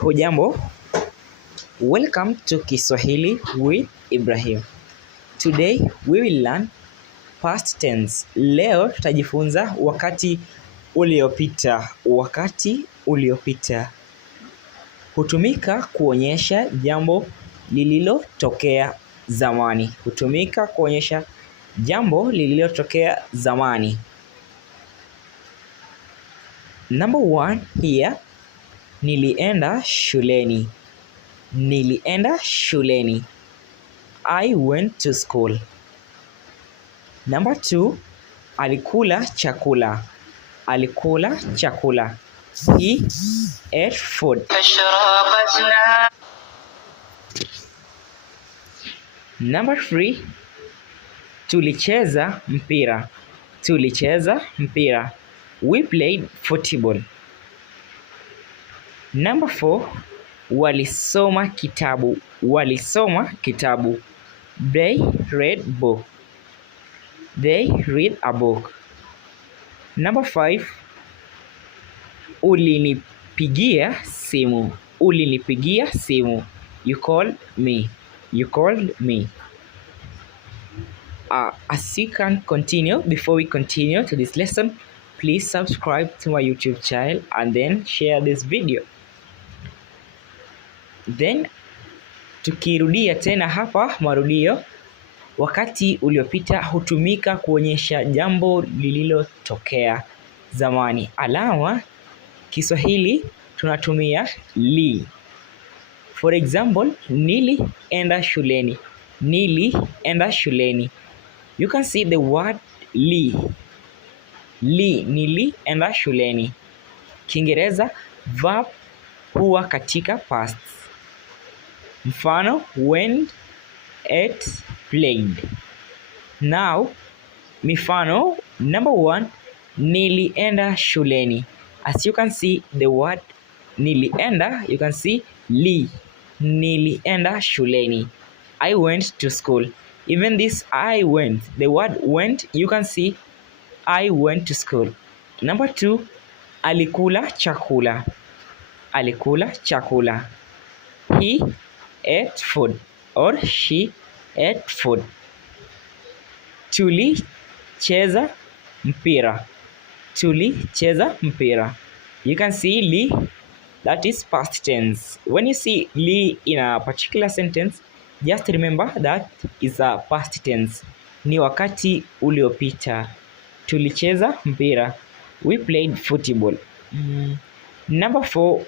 Hujambo, welcome to Kiswahili with Ibrahim. Today we will learn past tense. Leo tutajifunza wakati uliopita. Wakati uliopita hutumika kuonyesha jambo lililotokea zamani. Hutumika kuonyesha jambo lililotokea zamani. Number 1 here. Nilienda shuleni. Nilienda shuleni. I went to school. Number 2, alikula chakula. Alikula chakula. He ate food. Number 3, tulicheza mpira. Tulicheza mpira. We played football. Number 4, walisoma kitabu. Walisoma kitabu. They read book. They read a book. Number 5, ulinipigia simu. Ulinipigia simu. You called me. You called me. As you can continue, before we continue to this lesson, please subscribe to my YouTube channel and then share this video. Then tukirudia tena hapa marudio, wakati uliopita hutumika kuonyesha jambo lililotokea zamani. Alama Kiswahili tunatumia li. For example, nilienda shuleni. Nilienda shuleni. You can see the word li. Li, nilienda shuleni. Kiingereza verb huwa katika past. Mfano, went, ate, played. Now, mifano, number 1, nilienda shuleni. As you can see the word nilienda, you can see li. Nilienda shuleni. I went to school. Even this I went, the word went, you can see I went to school. Number 2, alikula chakula. Alikula chakula. He ate food or she ate food. Tulicheza mpira. Tulicheza mpira. You can see li, that is past tense. When you see li in a particular sentence, just remember that is a past tense. Ni wakati uliopita. Tulicheza mpira. We played football. Number 4,